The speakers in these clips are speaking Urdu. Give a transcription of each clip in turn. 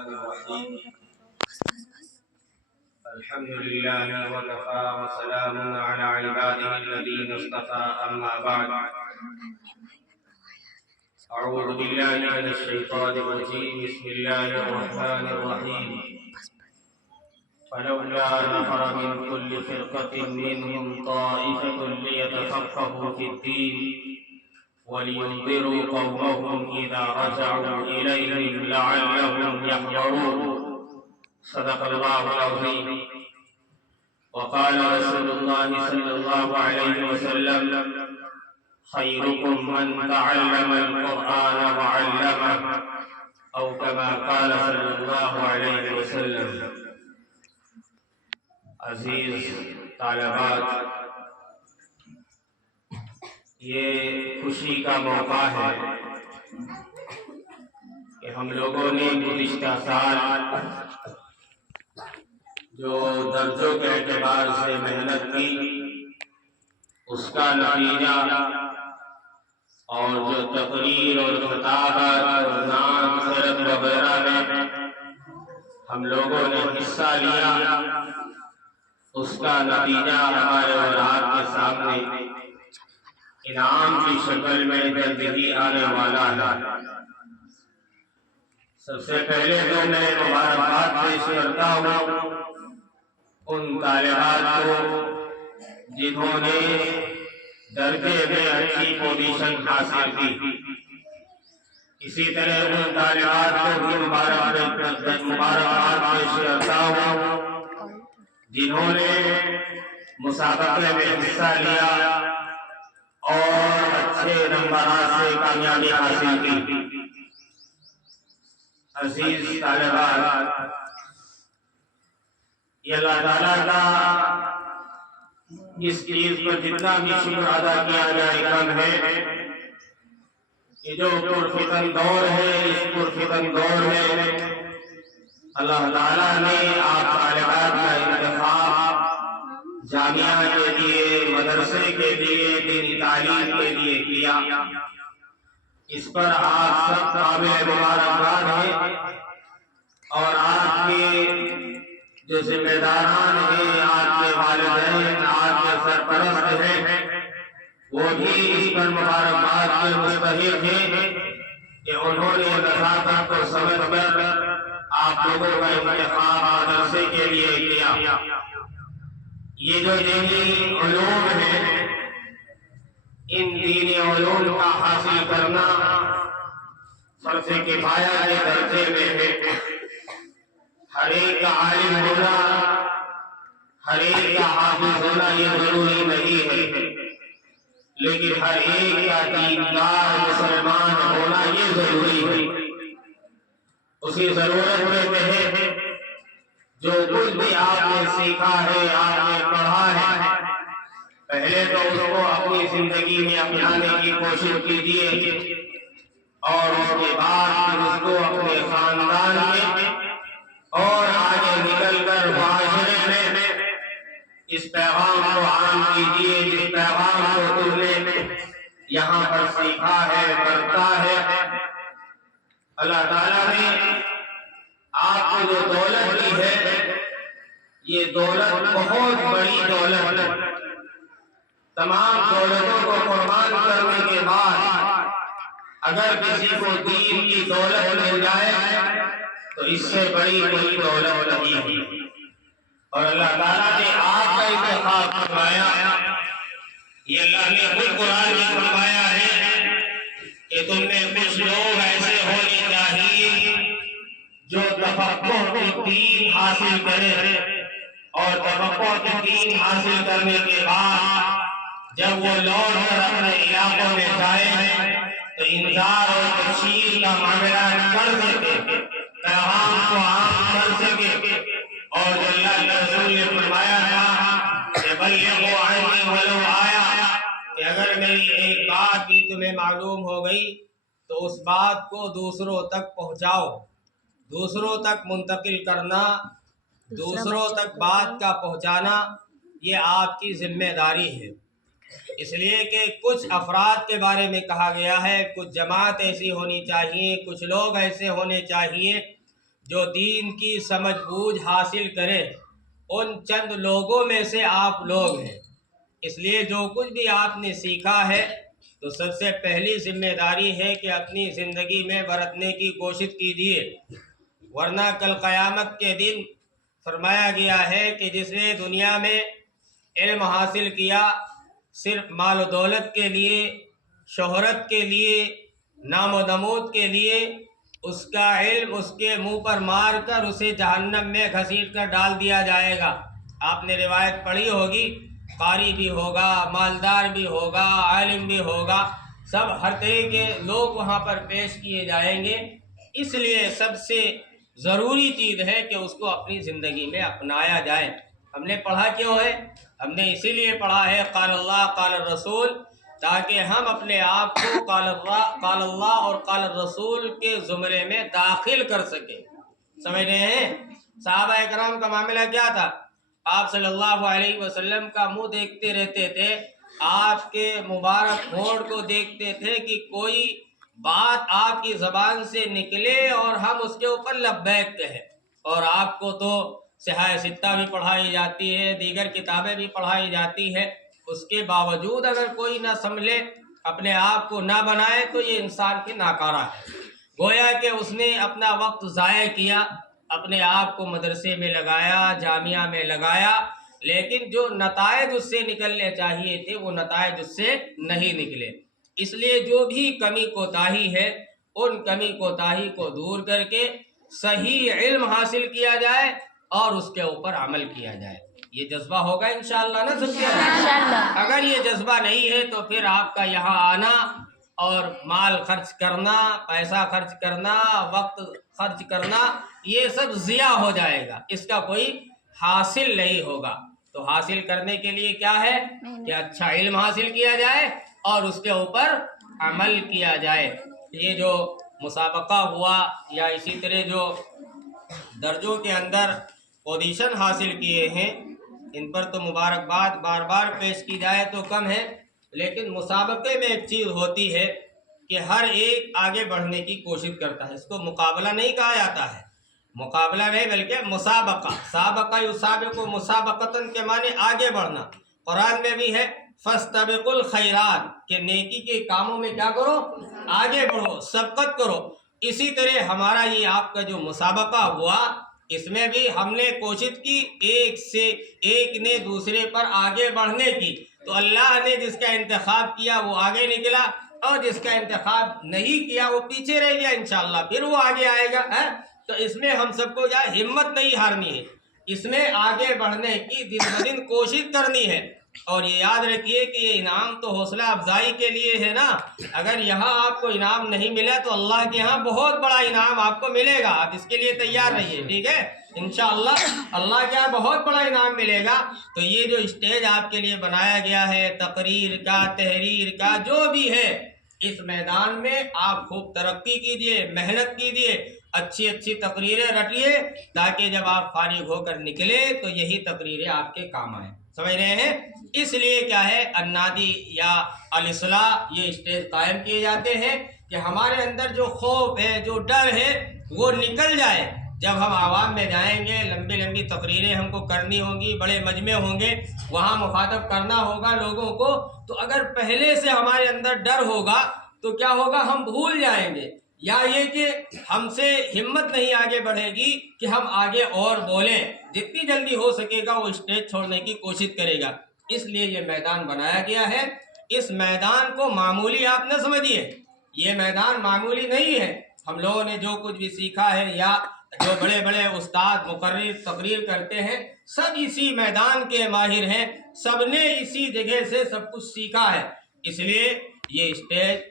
الرحمن الرحيم الحمد لله وكفى وسلام على عباده الذين اصطفى أما بعد أعوذ بالله من الشيطان الرجيم بسم الله الرحمن الرحيم فلولا نفر من كل فرقة منهم طائفة ليتفقهوا في الدين ولينذروا قومهم إذا رجعوا إليهم لعلهم يحذرون صدق الله العظيم وقال رسول الله صلى الله عليه وسلم خيركم من تعلم القرآن وعلمه أو كما قال صلی اللہ علیہ وسلم۔ عزیز طالبات، یہ خوشی کا موقع ہے کہ ہم لوگوں نے گزشتہ سال جو درجوں کے اعتبار سے محنت کی اس کا نتیجہ اور جو تقریر اور خطابت اور نعت سرد وغیرہ میں ہم لوگوں نے حصہ لیا، اس کا نتیجہ ہمارے اولاد کے سامنے انعام کی شکل میں جلد ہی آنے والا ہے۔ سب سے پہلے تو میں مبارکباد پیش کرتا ہوں ان طالبات کو جنہوں نے درجے میں اچھی پوزیشن حاصل کی، اسی طرح ان طالبات کو بھی مبارکباد پیش کرتا ہوں جنہوں نے مسابقے میں حصہ لیا اور اچھے نمبرات سے کامیابی حاصل کی۔ عزیز طالبات، یہ اللہ تعالیٰ کا اس چیز پر جتنا بھی شکر ادا کیا جائے کم ہے کہ جو پرفتن دور ہے، اس پرفتن دور میں اللہ تعالیٰ نے آپ طالبات کا انتخاب جامعہ کے لیے، مدرسے کے لیے، دینی تعلیم کے لیے کیا۔ اس پر آپ سب قابل مبارکباد ہیں، اور آپ کے جو ذمہ داران ہیں، آپ کے والدین، آپ کے سرپرست ہیں، وہ بھی اس پر مبارکباد کے مستحق ہیں کہ انہوں نے نزاکت کو سمجھ کر آپ لوگوں کا انتخاب مدرسے کے لیے کیا۔ یہ جو دینی علوم ہیں، ان دینی علوم کا حاصل کرنا فرض کفایہ کے درجے میں ہے۔ ہر ایک کا عالم ہونا، ہر ایک کا حافظ ہونا یہ ضروری نہیں ہے، لیکن ہر ایک کا دیندار مسلمان ہونا یہ ضروری ہے۔ اسی ضرورت میں ہے جو کچھ بھی آپ نے سیکھا ہے، آپ نے پڑھا ہے، پہلے تو اس کو اپنی زندگی میں اپنانے کی کوشش کیجیے، اور اس کے بعد پھر اس کو اپنے خاندان میں اور آگے نکل کر معاشرے میں اس پیغام کو عام کیجیے جس پیغام کو تم نے یہاں پر سیکھا ہے، پڑھتا ہے۔ اللہ تعالیٰ نے آپ کو جو دولت دی ہے، یہ دولت بہت بڑی دولت ہے۔ تمام دولتوں کو قربان کرنے کے بعد اگر کسی کو دین کی دولت مل جائے تو اس سے بڑی کوئی دولت نہیں ہے۔ اور اللہ تعالیٰ نے آپ کا انتخاب فرمایا، یہ اللہ نے خود قرآن میں فرمایا ہے کہ تم میں کچھ لوگ ایسے ہونے چاہیے جو تفقہ کی دین حاصل کرے، اور تفقہ کی دین حاصل کرنے کے بعد جب وہ لوٹ کر اپنے علاقوں میں جائے تو انذار اور تبشیر کا معاملہ کر سکے، پیغام کو عام کر سکے، اور جو اللہ کے رسول نے فرمایا تھا کہ بلغوا عنی ولو آیا، کہ اگر میری ایک بات بھی تمہیں معلوم ہو گئی تو اس بات کو دوسروں تک پہنچاؤ۔ دوسروں تک منتقل کرنا، دوسروں تک بات کا پہنچانا، یہ آپ کی ذمہ داری ہے۔ اس لیے کہ کچھ افراد کے بارے میں کہا گیا ہے، کچھ جماعت ایسی ہونی چاہیے، کچھ لوگ ایسے ہونے چاہیے جو دین کی سمجھ بوجھ حاصل کرے ان چند لوگوں میں سے آپ لوگ ہیں۔ اس لیے جو کچھ بھی آپ نے سیکھا ہے تو سب سے پہلی ذمہ داری ہے کہ اپنی زندگی میں برتنے کی کوشش کیجیے، ورنہ کل قیامت کے دن فرمایا گیا ہے کہ جس نے دنیا میں علم حاصل کیا صرف مال و دولت کے لیے، شہرت کے لیے، نام و نمود کے لیے، اس کا علم اس کے منہ پر مار کر اسے جہنم میں گھسیٹ کر ڈال دیا جائے گا۔ آپ نے روایت پڑھی ہوگی، قاری بھی ہوگا، مالدار بھی ہوگا، عالم بھی ہوگا، سب ہر طرح کے لوگ وہاں پر پیش کیے جائیں گے۔ اس لیے سب سے ضروری چیز ہے کہ اس کو اپنی زندگی میں اپنایا جائے۔ ہم نے پڑھا کیوں ہے؟ ہم نے اسی لیے پڑھا ہے قال اللہ قال الرسول، تاکہ ہم اپنے آپ کو قال اللہ اور قال الرسول کے زمرے میں داخل کر سکیں۔ سمجھ رہے ہیں؟ صحابہ اکرام کا معاملہ کیا تھا؟ آپ صلی اللہ علیہ وسلم کا منہ دیکھتے رہتے تھے، آپ کے مبارک ہونٹ کو دیکھتے تھے کہ کوئی بات آپ کی زبان سے نکلے اور ہم اس کے اوپر لبیک کہیں۔ اور آپ کو تو صحاح ستہ بھی پڑھائی جاتی ہے، دیگر کتابیں بھی پڑھائی جاتی ہے، اس کے باوجود اگر کوئی نہ سنبھلے، اپنے آپ کو نہ بنائے تو یہ انسان کی ناکارہ ہے۔ گویا کہ اس نے اپنا وقت ضائع کیا، اپنے آپ کو مدرسے میں لگایا، جامعہ میں لگایا، لیکن جو نتائج اس سے نکلنے چاہیے تھے وہ نتائج اس سے نہیں نکلے۔ اس لیے جو بھی کمی کوتاہی ہے ان کمی کوتاہی کو دور کر کے صحیح علم حاصل کیا جائے اور اس کے اوپر عمل کیا جائے۔ یہ جذبہ ہوگا انشاءاللہ نا سب کے اندر؟ اگر یہ جذبہ نہیں ہے تو پھر آپ کا یہاں آنا اور مال خرچ کرنا، پیسہ خرچ کرنا، وقت خرچ کرنا، یہ سب ضیاع ہو جائے گا، اس کا کوئی حاصل نہیں ہوگا۔ تو حاصل کرنے کے لیے کیا ہے کہ اچھا علم حاصل کیا جائے اور اس کے اوپر عمل کیا جائے۔ یہ جو مسابقہ ہوا یا اسی طرح جو درجوں کے اندر پوزیشن حاصل کیے ہیں، ان پر تو مبارکباد بار بار پیش کی جائے تو کم ہے، لیکن مسابقے میں ایک چیز ہوتی ہے کہ ہر ایک آگے بڑھنے کی کوشش کرتا ہے۔ اس کو مقابلہ نہیں کہا جاتا ہے، مقابلہ نہیں بلکہ مسابقہ۔ سابقہ یسابق مسابقتاً کے معنی آگے بڑھنا۔ قرآن میں بھی ہے فاستبقوا الخیرات، کہ نیکی کے کاموں میں کیا کرو؟ آگے بڑھو، سبقت کرو۔ اسی طرح ہمارا یہ آپ کا جو مسابقہ ہوا، اس میں بھی ہم نے کوشش کی ایک سے ایک نے دوسرے پر آگے بڑھنے کی، تو اللہ نے جس کا انتخاب کیا وہ آگے نکلا اور جس کا انتخاب نہیں کیا وہ پیچھے رہ گیا۔ انشاءاللہ پھر وہ آگے آئے گا۔ تو اس میں ہم سب کو ہمت نہیں ہارنی ہے، اس میں آگے بڑھنے کی دن بدن کوشش کرنی ہے۔ اور یہ یاد رکھیے کہ یہ انعام تو حوصلہ افزائی کے لیے ہے نا۔ اگر یہاں آپ کو انعام نہیں ملا تو اللہ کے ہاں بہت بڑا انعام آپ کو ملے گا، آپ اس کے لیے تیار رہیے، ٹھیک ہے؟ انشاءاللہ اللہ کے ہاں بہت بڑا انعام ملے گا۔ تو یہ جو اسٹیج آپ کے لیے بنایا گیا ہے، تقریر کا، تحریر کا، جو بھی ہے، اس میدان میں آپ خوب ترقی کیجئے، محنت کیجئے، اچھی اچھی تقریریں رٹیے، تاکہ جب آپ فارغ ہو کر نکلے تو یہی تقریریں آپ کے کام آئیں۔ سمجھ رہے ہیں؟ اس لیے کیا ہے، النادی یا الاصلاح یہ اسٹیج قائم کیے جاتے ہیں کہ ہمارے اندر جو خوف ہے، جو ڈر ہے، وہ نکل جائے۔ جب ہم عوام میں جائیں گے، لمبی لمبی تقریریں ہم کو کرنی ہوں گی، بڑے مجمع ہوں گے، وہاں مخاطب کرنا ہوگا لوگوں کو، تو اگر پہلے سے ہمارے اندر ڈر ہوگا تو کیا ہوگا، ہم بھول جائیں گے، یا یہ کہ ہم سے ہمت نہیں آگے بڑھے گی کہ ہم آگے اور بولیں۔ جتنی جلدی ہو سکے گا وہ اسٹیج چھوڑنے کی کوشش کرے گا۔ اس لیے یہ میدان بنایا گیا ہے۔ اس میدان کو معمولی آپ نہ سمجھیے، یہ میدان معمولی نہیں ہے۔ ہم لوگوں نے جو کچھ بھی سیکھا ہے، یا جو بڑے بڑے استاد مقرر تقریر کرتے ہیں، سب اسی میدان کے ماہر ہیں، سب نے اسی جگہ سے سب کچھ سیکھا ہے۔ اس لیے یہ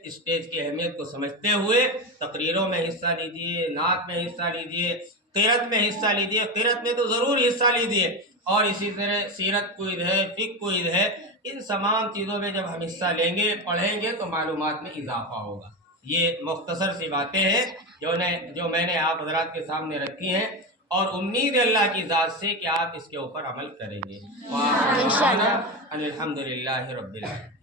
اسٹیج کی اہمیت کو سمجھتے ہوئے تقریروں میں حصہ لیجیے، نعت میں حصہ لیجیے، قرأت میں حصہ لیجیے۔ قرأت میں تو ضرور حصہ لیجیے، اور اسی طرح سیرت کوئز ہے، فقہ کوئز ہے، ان تمام چیزوں میں جب ہم حصہ لیں گے، پڑھیں گے تو معلومات میں اضافہ ہوگا۔ یہ مختصر سی باتیں ہیں جو میں نے آپ حضرات کے سامنے رکھی ہیں، اور امید ہے اللہ کی ذات سے کہ آپ اس کے اوپر عمل کریں گے۔ الحمدللہ رب العالمین۔